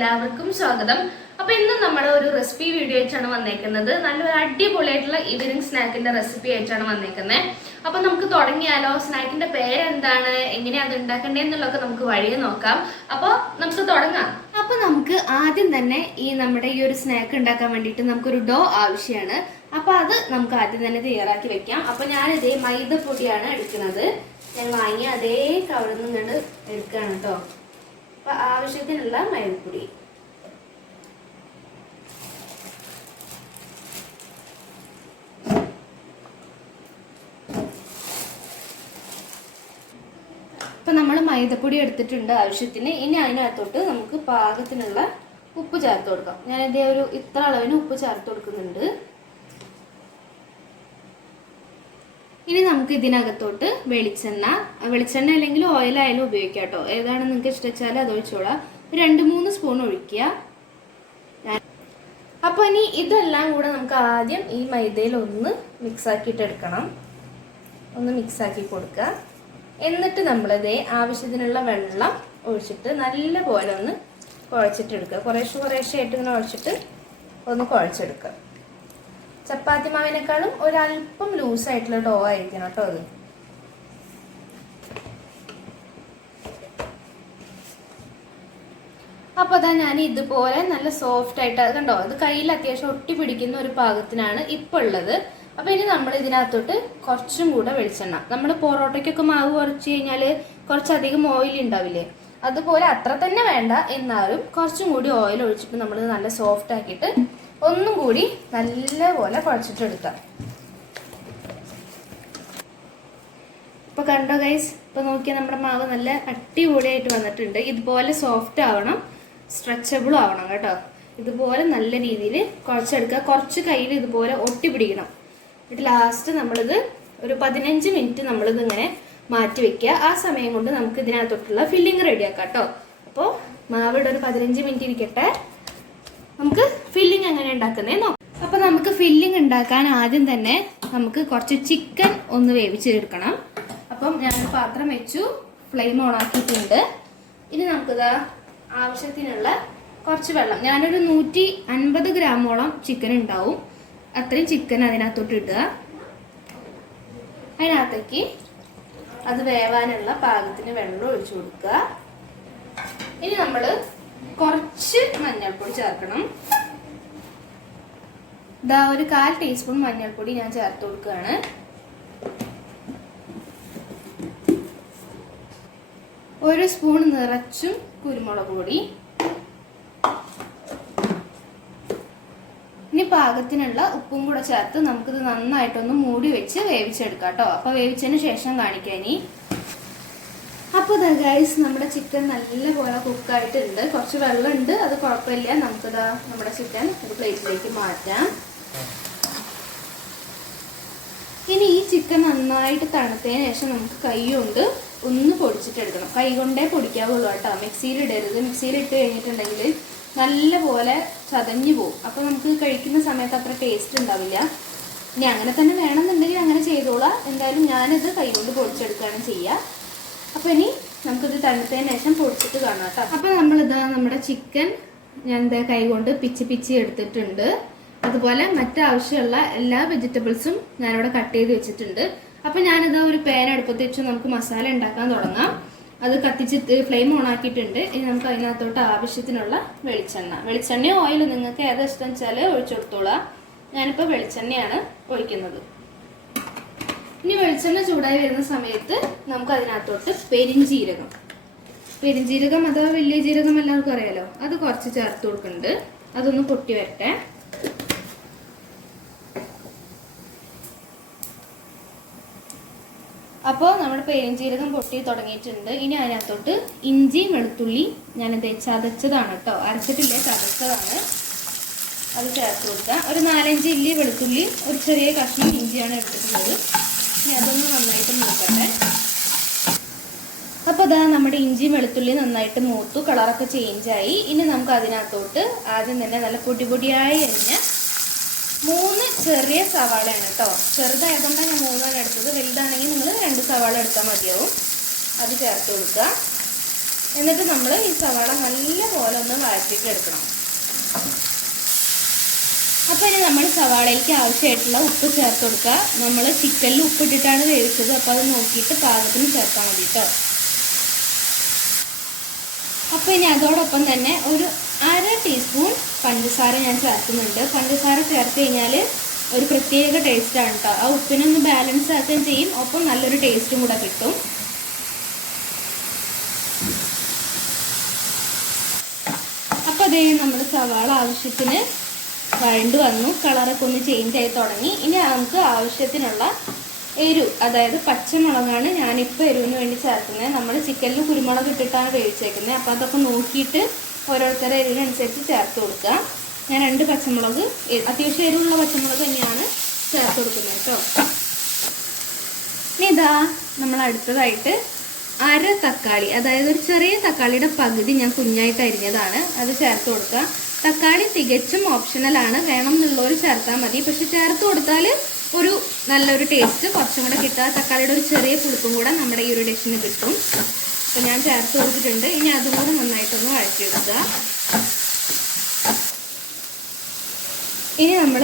എല്ലാവർക്കും സ്വാഗതം. അപ്പോൾ ഇന്ന് നമ്മൾ ഒരു റെസിപ്പി വീഡിയോ ആയിട്ടാണ് വന്നേക്കുന്നത്. നല്ലൊരു അടിപൊളിയായിട്ടുള്ള ഈവനിങ് സ്നാക്കിന്റെ റെസിപ്പി ആയിട്ടാണ് വന്നേക്കുന്നത്. അപ്പോൾ നമുക്ക് തുടങ്ങിയാലോ? സ്നാക്കിന്റെ പേരെന്താണ്, എങ്ങനെയാണ് അത് ഉണ്ടാക്കേണ്ടതെന്നുള്ളതൊക്കെ നമുക്ക് വഴിയെ നോക്കാം. അപ്പോൾ നമുക്ക് തുടങ്ങാം. അപ്പോൾ നമുക്ക് ആദ്യം തന്നെ നമ്മുടെ ഈ ഒരു സ്നാക്ക് ഉണ്ടാക്കാൻ വേണ്ടിയിട്ട് നമുക്കൊരു ഡോ ആവശ്യമാണ്. അപ്പോൾ അത് നമുക്ക് ആദ്യം തന്നെ തയ്യാറാക്കി വെക്കാം. അപ്പോൾ ഞാനിതേ മൈദപ്പൊടിയാണ് എടുക്കുന്നത്. ഞാൻ വാങ്ങിയ അതേ കവറിൽ നിന്ന് ഇങ്ങോട്ട് എടുക്കുകയാണ് കേട്ടോ. അപ്പോൾ ആവശ്യത്തിനുള്ള മൈദപ്പൊടി. അപ്പം നമ്മൾ മൈദപ്പൊടി എടുത്തിട്ടുണ്ട് ആവശ്യത്തിന്. ഇനി അതിനകത്തോട്ട് നമുക്ക് പാകത്തിനുള്ള ഉപ്പ് ചേർത്ത് കൊടുക്കാം. ഞാനിതേ ഒരു ഇത്ര അളവിന് ഉപ്പ് ചേർത്ത് കൊടുക്കുന്നുണ്ട്. ഇനി നമുക്ക് ഇതിനകത്തോട്ട് വെളിച്ചെണ്ണ അല്ലെങ്കിൽ ഓയിലായാലും ഉപയോഗിക്കാം കേട്ടോ. ഏതാണ് നിങ്ങൾക്ക് ഇഷ്ടം അത് ഒഴിച്ചോളാം. 2-3 സ്പൂൺ ഒഴിക്കുക. അപ്പോൾ ഇനി ഇതെല്ലാം കൂടെ നമുക്ക് ആദ്യം ഈ മൈദയിൽ ഒന്ന് മിക്സാക്കിയിട്ട് എടുക്കണം. ഒന്ന് മിക്സാക്കി കൊടുക്കുക. എന്നിട്ട് നമ്മളിതേ ആവശ്യത്തിനുള്ള വെള്ളം ഒഴിച്ചിട്ട് നല്ല പോലെ ഒന്ന് കുഴച്ചിട്ടെടുക്കുക. കുറേശ്ശെ ആയിട്ട് ഇങ്ങനെ ഒഴിച്ചിട്ട് ഒന്ന് കുഴച്ചെടുക്കുക. ചപ്പാത്തി മാവിനേക്കാളും ഒരല്പം ലൂസായിട്ടുള്ള ഡോ ആയിരിക്കണം കേട്ടോ അത്. അപ്പോൾ അതാ ഞാൻ ഇതുപോലെ നല്ല സോഫ്റ്റ് ആയിട്ട് കണ്ടോ, അത് കയ്യിൽ അത്യാവശ്യം ഒട്ടി പിടിക്കുന്ന ഒരു പാകത്തിനാണ് ഇപ്പോൾ ഉള്ളത്. അപ്പോൾ ഇനി നമ്മൾ ഇതിനകത്തോട്ട് കുറച്ചും കൂടെ വെളിച്ചെണ്ണ, നമ്മൾ പൊറോട്ടയ്ക്കൊക്കെ മാവ് കുറച്ച് കഴിഞ്ഞാൽ കുറച്ചധികം ഓയിൽ ഉണ്ടാവില്ലേ, അതുപോലെ അത്ര തന്നെ വേണ്ട, എന്നാലും കുറച്ചും കൂടി ഓയിൽ ഒഴിച്ചിട്ട് നമ്മൾ നല്ല സോഫ്റ്റ് ആക്കിയിട്ട് ഒന്നും കൂടി നല്ലപോലെ കുഴച്ചിട്ടെടുക്കാം. ഇപ്പോൾ കണ്ടോ ഗൈസ്, ഇപ്പോൾ നോക്കിയാൽ നമ്മുടെ മാവ് നല്ല അടിപൊളിയായിട്ട് വന്നിട്ടുണ്ട്. ഇതുപോലെ സോഫ്റ്റ് ആവണം, സ്ട്രെച്ചബിളും ആവണം കേട്ടോ. ഇതുപോലെ നല്ല രീതിയിൽ കുഴച്ചെടുക്കുക. കുറച്ച് കയ്യിൽ ഇതുപോലെ ഒട്ടി പിടിക്കണം. എന്നിട്ട് ലാസ്റ്റ് നമ്മളിത് ഒരു 15 മിനിറ്റ് നമ്മളിത് ഇങ്ങനെ മാറ്റി വെക്കുക. ആ സമയം കൊണ്ട് നമുക്ക് ഇതിനകത്തോട്ടുള്ള ഫില്ലിങ് റെഡിയാക്കാം കേട്ടോ. അപ്പോൾ മാവിടെ ഒരു 15 മിനിറ്റ് ഇരിക്കട്ടെ. നമുക്ക് ഫില്ലിങ് എങ്ങനെ ഉണ്ടാക്കുന്നേ നോക്കാം. അപ്പോൾ നമുക്ക് ഫില്ലിങ് ഉണ്ടാക്കാൻ ആദ്യം തന്നെ നമുക്ക് കുറച്ച് ചിക്കൻ ഒന്ന് വേവിച്ചെടുക്കണം. അപ്പം ഞാനൊരു പാത്രം വെച്ചു, ഫ്ലെയിം ഓൺ ആക്കിയിട്ടുണ്ട്. ഇനി നമുക്കിതാ ആവശ്യത്തിനുള്ള കുറച്ച് വെള്ളം, ഞാനൊരു 150 ഗ്രാമോളം ചിക്കൻ ഉണ്ടാവും, അത്രയും ചിക്കൻ അതിനകത്തോട്ട് ഇടുക. അതിനകത്തേക്ക് അത് വേവാനുള്ള പാകത്തിന് വെള്ളം ഒഴിച്ചു കൊടുക്കുക. ഇനി നമ്മൾ കുറച്ച് മഞ്ഞൾപ്പൊടി ചേർക്കണം. ഇതാ ഒരു 1/4 ടീസ്പൂൺ മഞ്ഞൾപ്പൊടി ഞാൻ ചേർത്ത് കൊടുക്കുകയാണ്. ഒരു സ്പൂൺ നിറച്ചും കുരുമുളക് പൊടി. ഇനി പാകത്തിനുള്ള ഉപ്പും കൂടെ ചേർത്ത് നമുക്കിത് നന്നായിട്ടൊന്ന് മൂടി വെച്ച് വേവിച്ചെടുക്കാം കേട്ടോ. അപ്പോൾ വേവിച്ചതിന് ശേഷം കാണിക്കാം ഇനി. അപ്പോൾ ഗൈസ്, നമ്മുടെ ചിക്കൻ നല്ലപോലെ കുക്കായിട്ടുണ്ട്. കുറച്ച് വെള്ളമുണ്ട്, അത് കുഴപ്പമില്ല. നമുക്കിതാ നമ്മുടെ ചിക്കൻ ഒരു പ്ലേറ്റിലേക്ക് മാറ്റാം. ഇനി ഈ ചിക്കൻ നന്നായിട്ട് തണുത്തതിന് ശേഷം നമുക്ക് കൈ കൊണ്ട് ഒന്ന് പൊടിച്ചിട്ടെടുക്കണം. കൈ കൊണ്ടേ പൊടിക്കാവുള്ളൂ കേട്ടോ, മിക്സിയിൽ ഇടരുത്. മിക്സിയിൽ ഇട്ട് കഴിഞ്ഞിട്ടുണ്ടെങ്കിൽ നല്ല പോലെ ചതഞ്ഞു പോകും. അപ്പോൾ നമുക്ക് കഴിക്കുന്ന സമയത്ത് അത്ര ടേസ്റ്റ് ഉണ്ടാവില്ല. ഇനി അങ്ങനെ തന്നെ വേണമെന്നുണ്ടെങ്കിൽ അങ്ങനെ ചെയ്തോളാം. എന്തായാലും ഞാനിത് കൈ കൊണ്ട് പൊടിച്ചെടുക്കുകയാണ് ചെയ്യുക. അപ്പോൾ ഇനി നമുക്കിത് തണുത്തതിന് ശേഷം പൊടിച്ചിട്ട് കാണാം കേട്ടോ. അപ്പോൾ നമ്മളിതാ നമ്മുടെ ചിക്കൻ ഞാൻ കൈ കൊണ്ട് പിച്ചി എടുത്തിട്ടുണ്ട്. അതുപോലെ മറ്റാവശ്യമുള്ള എല്ലാ വെജിറ്റബിൾസും ഞാനിവിടെ കട്ട് ചെയ്ത് വെച്ചിട്ടുണ്ട്. അപ്പോൾ ഞാനിതാ ഒരു പാൻ അടുപ്പത്ത് വെച്ച് നമുക്ക് മസാല ഉണ്ടാക്കാൻ തുടങ്ങാം. അത് കത്തിച്ചിട്ട് ഫ്ലെയിം ഓൺ ആക്കിയിട്ടുണ്ട്. ഇനി നമുക്ക് അതിനകത്തോട്ട് ആവശ്യത്തിനുള്ള വെളിച്ചെണ്ണയോ ഓയിലോ നിങ്ങൾക്ക് ഏതാ ഇഷ്ടം വെച്ചാൽ ഒഴിച്ചു കൊടുത്തോളാം. ഞാനിപ്പോൾ വെളിച്ചെണ്ണയാണ് ഒഴിക്കുന്നത്. ഇനി വെളിച്ചെണ്ണ ചൂടായി വരുന്ന സമയത്ത് നമുക്ക് അതിനകത്തോട്ട് പെരിഞ്ജീരകം അഥവാ വലിയ ജീരകം എല്ലാവർക്കും അറിയാലോ, അത് കുറച്ച് ചേർത്ത് കൊടുക്കുന്നുണ്ട്. അതൊന്ന് പൊട്ടി വരട്ടെ. അപ്പോൾ നമ്മുടെ പെരിഞ്ജീരകം പൊട്ടി തുടങ്ങിയിട്ടുണ്ട്. ഇനി അതിനകത്തോട്ട് ഇഞ്ചി വെളുത്തുള്ളി ഞാനത് ചതച്ചതാണ് കേട്ടോ, അരച്ചിട്ടില്ല, ചതച്ചതാണ്. അത് ചേർത്ത് കൊടുക്കുക. ഒരു 4-5 ഇല്ലി വെളുത്തുള്ളി, ഒരു ചെറിയ കഷ്ണം ഇഞ്ചിയാണ് എടുത്തിട്ടുള്ളത്. ഇനി അതൊന്ന് നന്നായിട്ട് മൂക്കട്ടെ. അപ്പോൾ അതാ നമ്മുടെ ഇഞ്ചിയും വെളുത്തുള്ളി നന്നായിട്ട് മൂത്തു, കളറൊക്കെ ചേഞ്ചായി. ഇനി നമുക്ക് അതിനകത്തോട്ട് ആദ്യം തന്നെ നല്ല പൊടിയായി അരിഞ്ഞ 3 ചെറിയ സവാളയാണ് കേട്ടോ. ചെറുതായതുകൊണ്ടാണ് ഞാൻ 3 എടുത്തത്. വലുതാണെങ്കിൽ നിങ്ങൾ 2 സവാള എടുത്താൽ മതിയാവും. അത് ചേർത്ത് കൊടുക്കുക. എന്നിട്ട് നമ്മൾ ഈ സവാള നല്ല പോലെ ഒന്ന് വഴറ്റിയിട്ടെടുക്കണം. അപ്പോൾ ഇനി നമ്മൾ സവാളയിലേക്ക് ആവശ്യമായിട്ടുള്ള ഉപ്പ് ചേർത്ത് കൊടുക്കുക. നമ്മൾ ചിക്കനിൽ ഉപ്പിട്ടിട്ടാണ് വേവിച്ചത്, അപ്പോൾ അത് നോക്കിയിട്ട് പാകത്തിന് ചേർത്താൽ മതി കേട്ടോ. അപ്പോൾ ഇനി അതോടൊപ്പം തന്നെ ഒരു 1/2 ടീസ്പൂൺ പഞ്ചസാര ഞാൻ ചേർക്കുന്നുണ്ട്. പഞ്ചസാര ചേർത്ത് കഴിഞ്ഞാൽ ഒരു പ്രത്യേക ടേസ്റ്റാണ് കേട്ടോ. ആ ഉപ്പിനൊന്ന് ബാലൻസ് ആക്കുകയും ചെയ്യും, ഒപ്പം നല്ലൊരു ടേസ്റ്റും കൂടെ കിട്ടും. അപ്പോൾ അതേ നമ്മുടെ സവാള ആവശ്യത്തിന് വഴണ്ട് വന്നു, കളറൊക്കെ ഒന്ന് ചേഞ്ച് ആയി തുടങ്ങി. ഇനി നമുക്ക് ആവശ്യത്തിനുള്ള എരിവ്, അതായത് പച്ചമുളകാണ് ഞാനിപ്പോൾ എരിവിന് വേണ്ടി ചേർക്കുന്നത്. നമ്മൾ ചിക്കനിൽ കുരുമുളക് ഇട്ടിട്ടാണ് വേവിച്ചേക്കുന്നത്. അപ്പോൾ അതൊക്കെ നോക്കിയിട്ട് ഓരോരുത്തരുടെ എരിവിനനുസരിച്ച് ചേർത്ത് കൊടുക്കുക. ഞാൻ 2 പച്ചമുളക്, അത്യാവശ്യം എരിവുള്ള പച്ചമുളക് തന്നെയാണ് ചേർത്ത് കൊടുക്കുന്നത് കേട്ടോ. ഇനി ഇതാ നമ്മൾ അടുത്തതായിട്ട് 1/2 തക്കാളി, അതായത് ഒരു ചെറിയ തക്കാളിയുടെ പകുതി ഞാൻ കുഞ്ഞായിട്ട് അരിഞ്ഞതാണ്, അത് ചേർത്ത് കൊടുക്കുക. തക്കാളി തികച്ചും ഓപ്ഷണലാണ്, വേണം എന്നുള്ളവർ ചേർത്താൽ മതി. പക്ഷെ ചേർത്ത് കൊടുത്താൽ ഒരു നല്ലൊരു ടേസ്റ്റ് കുറച്ചും കൂടെ കിട്ടുക. തക്കാളിയുടെ ഒരു ചെറിയ പുളിപ്പും കൂടെ നമ്മുടെ ഈ ഒരു ഡിഷിന് കിട്ടും. അപ്പോൾ ഞാൻ ചേർത്ത് കൊടുത്തിട്ടുണ്ട്. ഇനി അതും കൂടെ നന്നായിട്ടൊന്ന് വഴറ്റിയെടുക്കുക. ഇനി നമ്മൾ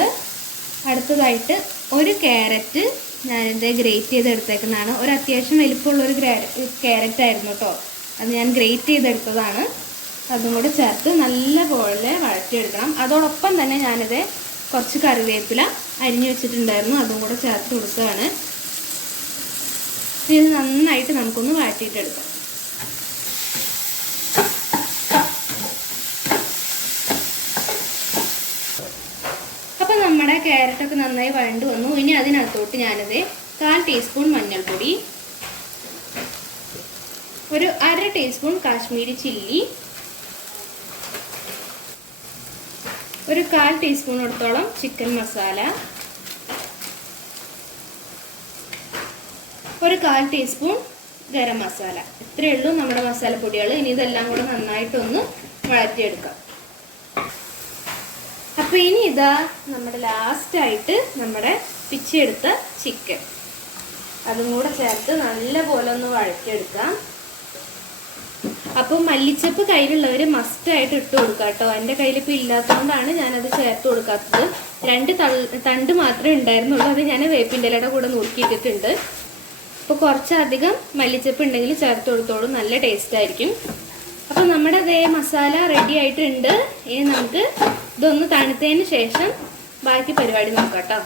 അടുത്തതായിട്ട് ഒരു ക്യാരറ്റ് ഞാനിത് ഗ്രേറ്റ് ചെയ്തെടുത്തേക്കുന്നതാണ്. ഒരു അത്യാവശ്യം വലിപ്പമുള്ളൊരു ക്യാരറ്റ് ആയിരുന്നു കേട്ടോ, അത് ഞാൻ ഗ്രേറ്റ് ചെയ്തെടുത്തതാണ്. അതും കൂടെ ചേർത്ത് നല്ലപോലെ വഴറ്റിയെടുക്കണം. അതോടൊപ്പം തന്നെ ഞാനിത് കുറച്ച് കറിവേപ്പില അരിഞ്ഞു വെച്ചിട്ടുണ്ടായിരുന്നു, അതും കൂടെ ചേർത്ത് കൊടുക്കുകയാണ്. ഇത് നന്നായിട്ട് നമുക്കൊന്ന് വഴറ്റിയിട്ടെടുക്കാം. അപ്പം നമ്മുടെ ക്യാരറ്റൊക്കെ നന്നായി വഴണ്ട് വന്നു. ഇനി അതിനകത്തോട്ട് ഞാനിത് 1/4 ടീസ്പൂൺ മഞ്ഞൾപ്പൊടി, ഒരു 1/2 ടീസ്പൂൺ കാശ്മീരി ചില്ലി, ഒരു 1/4 ടീസ്പൂണോടത്തോളം ചിക്കൻ മസാല, ഒരു 1/4 ടീസ്പൂൺ ഗരം മസാല. ഇത്രയേ ഉള്ളൂ നമ്മുടെ മസാലപ്പൊടികൾ. ഇനി ഇതെല്ലാം കൂടെ നന്നായിട്ടൊന്ന് വഴറ്റിയെടുക്കാം. അപ്പോൾ ഇനി ഇതാ നമ്മുടെ ലാസ്റ്റായിട്ട് നമ്മുടെ പിച്ചെടുത്ത ചിക്കൻ, അതും കൂടെ ചേർത്ത് നല്ലപോലെ ഒന്ന് വഴറ്റിയെടുക്കാം. അപ്പോൾ മല്ലിച്ചപ്പ് കയ്യിലുള്ളവർ മസ്റ്റായിട്ട് ഇട്ട് കൊടുക്കുക കേട്ടോ. എൻ്റെ കയ്യിലിപ്പോൾ ഇല്ലാത്തതുകൊണ്ടാണ് ഞാനത് ചേർത്ത് കൊടുക്കാത്തത്. 2 തണ്ട് മാത്രമേ ഉണ്ടായിരുന്നുള്ളൂ, അത് ഞാൻ വേപ്പിൻ്റെ ഇലയുടെ കൂടെ നുറുക്കിയിട്ടിട്ടുണ്ട്. അപ്പോൾ കുറച്ചധികം മല്ലിച്ചപ്പ് ഉണ്ടെങ്കിൽ ചേർത്ത് കൊടുത്തോളൂ, നല്ല ടേസ്റ്റ് ആയിരിക്കും. അപ്പോൾ നമ്മുടെ അതേ മസാല റെഡി ആയിട്ടുണ്ട്. ഇനി നമുക്ക് ഇതൊന്ന് തണുത്തതിന് ശേഷം ബാക്കി പരിപാടി നോക്കാം കേട്ടോ.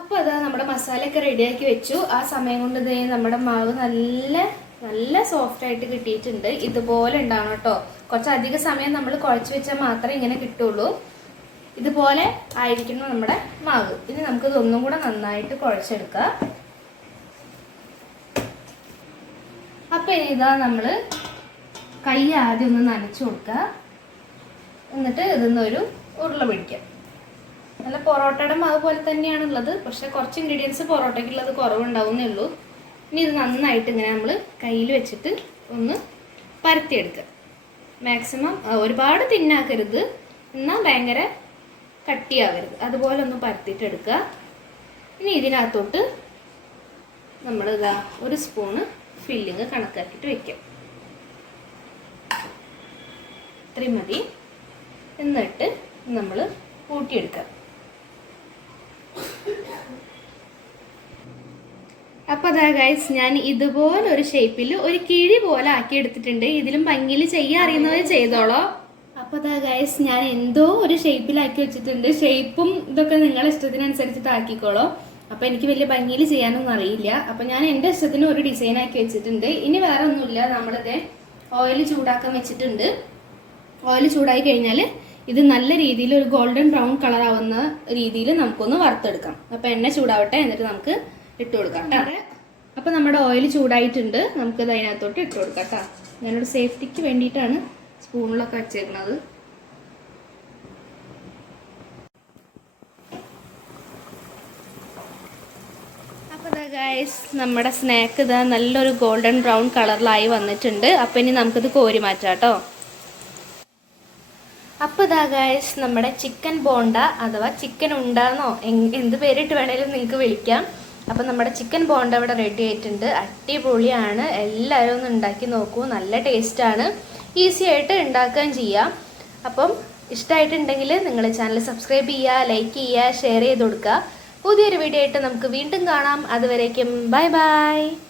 അപ്പോൾ അതാ നമ്മുടെ മസാലയൊക്കെ റെഡിയാക്കി വെച്ചു. ആ സമയം കൊണ്ട് ഇതേ നമ്മുടെ മാവ് നല്ല സോഫ്റ്റ് ആയിട്ട് കിട്ടിയിട്ടുണ്ട്. ഇതുപോലെ ഉണ്ടാവണം കേട്ടോ. കുറച്ചധികം സമയം നമ്മൾ കുഴച്ച് വെച്ചാൽ മാത്രമേ ഇങ്ങനെ കിട്ടുള്ളൂ. ഇതുപോലെ ആയിരിക്കണം നമ്മുടെ മാവ്. ഇനി നമുക്കിത് ഒന്നും കൂടെ നന്നായിട്ട് കുഴച്ചെടുക്കാം. അപ്പം ഇനി ഇതാ നമ്മൾ കൈ ആദ്യം ഒന്ന് നനച്ചു കൊടുക്കുക. എന്നിട്ട് ഇതിന്നൊരു ഉരുള പിടിക്കാം. നല്ല പൊറോട്ടയുടെ മാവ് പോലെ തന്നെയാണുള്ളത്, പക്ഷെ കുറച്ച് ഇൻഗ്രീഡിയൻസ് പൊറോട്ടയ്ക്കുള്ളത് കുറവുണ്ടാവുന്നേ ഉള്ളൂ. ഇനി ഇത് നന്നായിട്ട് ഇങ്ങനെ നമ്മൾ കയ്യിൽ വെച്ചിട്ട് ഒന്ന് പരത്തിയെടുക്കുക. മാക്സിമം ഒരുപാട് തിന്നാക്കരുത്, എന്നാൽ ഭയങ്കര കട്ടിയാവരുത്, അതുപോലെ ഒന്ന് പരത്തിയിട്ടെടുക്കുക. ഇനി ഇതിനകത്തോട്ട് നമ്മൾ ഇതാ 1 സ്പൂണ് ഫില്ലിങ് കണക്കാക്കിയിട്ട് വയ്ക്കാം. ഇത്രയും മതി. എന്നിട്ട് നമ്മൾ കൂട്ടിയെടുക്കുക. അപ്പോൾ അതാ ഗൈസ്, ഞാൻ ഇതുപോലൊരു ഷേപ്പിൽ ഒരു കിഴി പോലെ ആക്കി എടുത്തിട്ടുണ്ട്. ഇതിലും ഭംഗിയിൽ ചെയ്യാൻ അറിയുന്നവർ ചെയ്തോളോ. അപ്പോൾ അതാ ഗൈസ്, ഞാൻ എന്തോ ഒരു ഷേപ്പിലാക്കി വെച്ചിട്ടുണ്ട്. ഷേപ്പും ഇതൊക്കെ നിങ്ങളുടെ ഇഷ്ടത്തിനനുസരിച്ചിട്ട് ആക്കിക്കോളോ. അപ്പോൾ എനിക്ക് വലിയ ഭംഗിയിൽ ചെയ്യാനൊന്നും അറിയില്ല. അപ്പോൾ ഞാൻ എൻ്റെ ഇഷ്ടത്തിന് ഒരു ഡിസൈൻ ആക്കി വെച്ചിട്ടുണ്ട്. ഇനി വേറെ ഒന്നുമില്ല, നമ്മളിത് ഓയിൽ ചൂടാക്കാൻ വെച്ചിട്ടുണ്ട്. ഓയിൽ ചൂടായി കഴിഞ്ഞാൽ ഇത് നല്ല രീതിയിൽ ഒരു ഗോൾഡൻ ബ്രൗൺ കളർ ആവുന്ന രീതിയിൽ നമുക്കൊന്ന് വറുത്തെടുക്കാം. അപ്പോൾ എണ്ണ ചൂടാവട്ടെ, എന്നിട്ട് നമുക്ക് ഇട്ട് കൊടുക്കാം കേട്ടോ. അപ്പോൾ നമ്മുടെ ഓയിൽ ചൂടായിട്ടുണ്ട്, നമുക്കത് അതിനകത്തോട്ട് ഇട്ട് കൊടുക്കാം കേട്ടോ. ഞാനൊരു സേഫ്റ്റിക്ക് വേണ്ടിയിട്ടാണ് സ്പൂണിലൊക്കെ വെച്ചേക്കുന്നത്. അപ്പോൾ ഇതാ ഗൈസ്, നമ്മുടെ സ്നാക്ക് ഇതാ നല്ലൊരു ഗോൾഡൻ ബ്രൗൺ കളറിലായി വന്നിട്ടുണ്ട്. അപ്പോൾ ഇനി നമുക്കിത് കോരി മാറ്റാം കേട്ടോ. അപ്പോൾ ഇതാ ഗൈസ്, നമ്മുടെ ചിക്കൻ ബോണ്ട അഥവാ ചിക്കൻ ഉണ്ടാന്നോ എന്ത് പേരിട്ട് വേണേലും നിങ്ങൾക്ക് വിളിക്കാം. അപ്പം നമ്മുടെ ചിക്കൻ ബോണ്ട ഇവിടെ റെഡി ആയിട്ടുണ്ട്. അടിപൊളിയാണ്, എല്ലാവരും ഒന്ന് ഉണ്ടാക്കി നോക്കൂ, നല്ല ടേസ്റ്റാണ്. ഈസി ആയിട്ട് ഉണ്ടാക്കുകയും ചെയ്യാം. അപ്പം ഇഷ്ടമായിട്ടുണ്ടെങ്കിൽ നിങ്ങൾ ചാനൽ സബ്സ്ക്രൈബ് ചെയ്യുക, ലൈക്ക് ചെയ്യുക, ഷെയർ ചെയ്ത് കൊടുക്കുക. പുതിയൊരു വീഡിയോ ആയിട്ട് നമുക്ക് വീണ്ടും കാണാം. അതുവരേക്കും ബൈ ബൈ.